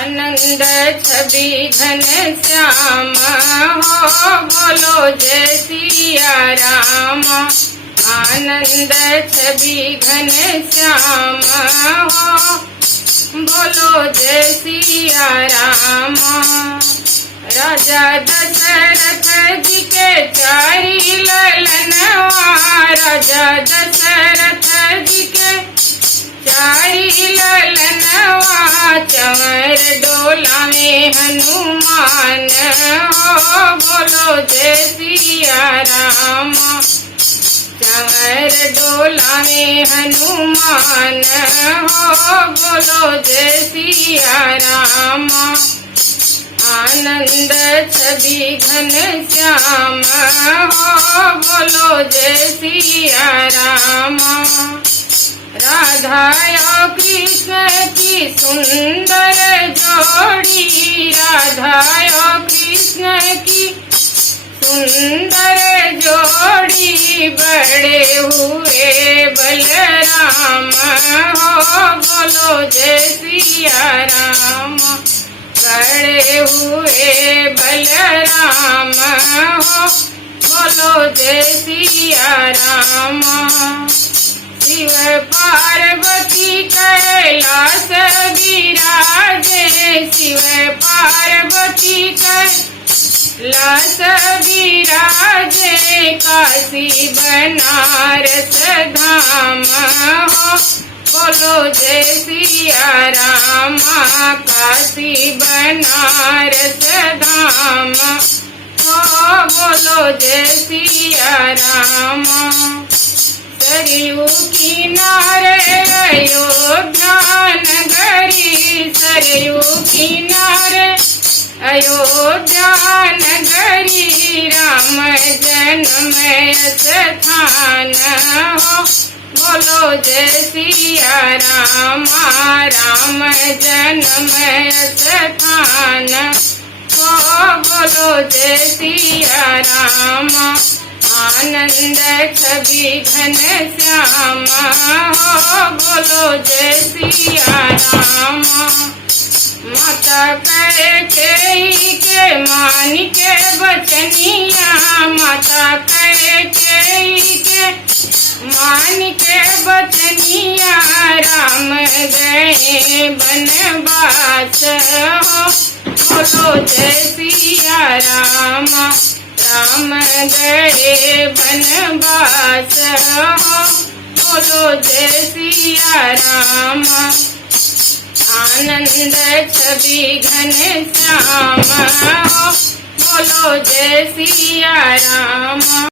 आनंद छवि घन श्याम हो, बोलो जय सिया राम। आनंद छवि घन श्याम हो, बोलो जय सिया राम। राजा दशरथ जी के चारि ललनवा, राजा दशरथ जी के चारि ललनवा, चंवर डोला में हनुमान हो, बोलो जय सिया राम। चंवर डोला में हनुमान हो, बोलो जय सिया राम। आनंद छवि घन श्याम हो, बोलो जय सिया राम। राधा और कृष्ण की सुंदर जोड़ी, राधा और कृष्ण की सुंदर जोड़ी, बड़े हुए बलराम हो, बोलो जय सिया राम। बड़े हुए बलराम हो, बोलो जय सिया राम। शिव पार्वती कैलाश विराजे, शिव पार्वती कैलाश विराजे, काशी बनारस धाम हो, बोलो जय सिया राम। काशी बनारस धाम हो, बोलो जय सिया राम। सरयू किनारे अयोध्या नगरी, सरयू किनारे अयोध्या नगरी, राम जन्म स्थान हो, बोलो जय सिया राम। राम जन्म स्थान हो, बोलो जय सिया राम। आनंद छवि घन श्याम हो, बोलो जय सिया राम। माता कैकेयी के मान के बचनिया, माता कैकेयी के मान के बचनिया, राम गए बनवास हो, बोलो जय सिया राम। राम गए बनवास हो, बोलो जय सिया राम। आनंद छवि घन श्याम हो, बोलो जय सिया राम।